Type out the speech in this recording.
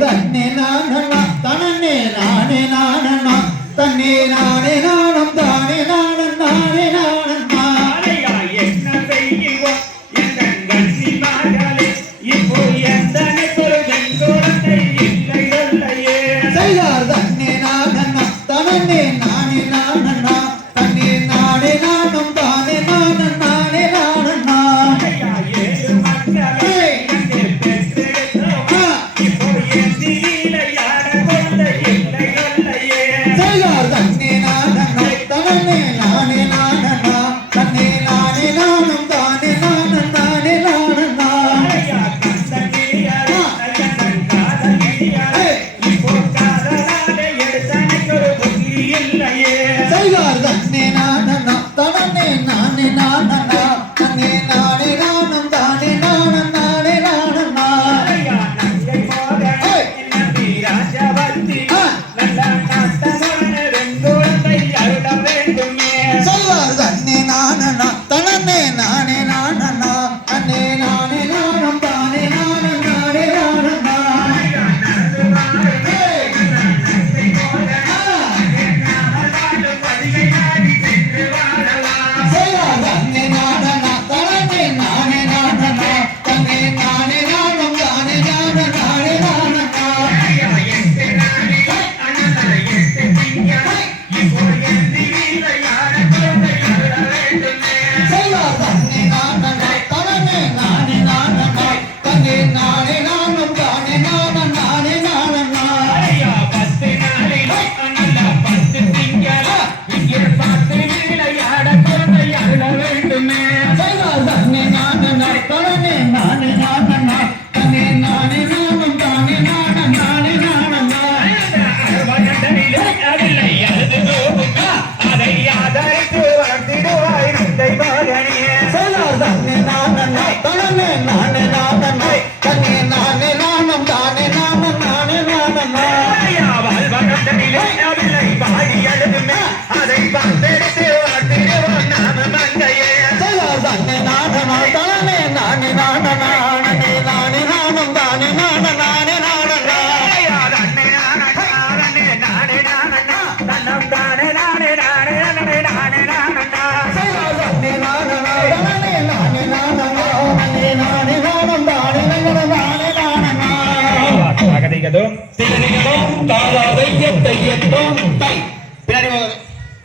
செய்தார் தன்னே நானண்ணா தனன்னே நானே நானண்ணா தன்னே நானே நானும் தானே நானன் நானே நானண்ணா என்ன செய்வோம் எந்த கட்சி மகளே இப்போ எந்த குழந்தை இல்லை இல்லையே செய்தார் தன்னே நானண்ணா தனன்னே நானே நானண்ணா தன்னே நானே நானும் தானே நானன் நானே நானண்ணா ஏழு மக்களை செய்தார் தன்னே நானண்ணா தனன்னே நானே நானண்ணா தன்னே நானே நானும் தானே நானன் நானே நானண்ணா செய்தார் தன்னே நானண்ணா தனன்னே நானே நானண்ணா தன்னே நானே நானும் தானே நானன் நானே நானண்ணா செய்தார் தன்னே நானண்ணா தனன்னே நானே நானண்ணா தன்னே நானே நானும் தானே நானன் நானே நானண்ணா செய்தார் தன்னே நானண்ணா தனன்னே நானே நானண்ணா தன்னே நானே நானும் தானே நானன் நானே நானண்ணா செய்தார் தன்னே நானண்ணா தனன்னே நானே நானண்ணா தன்னே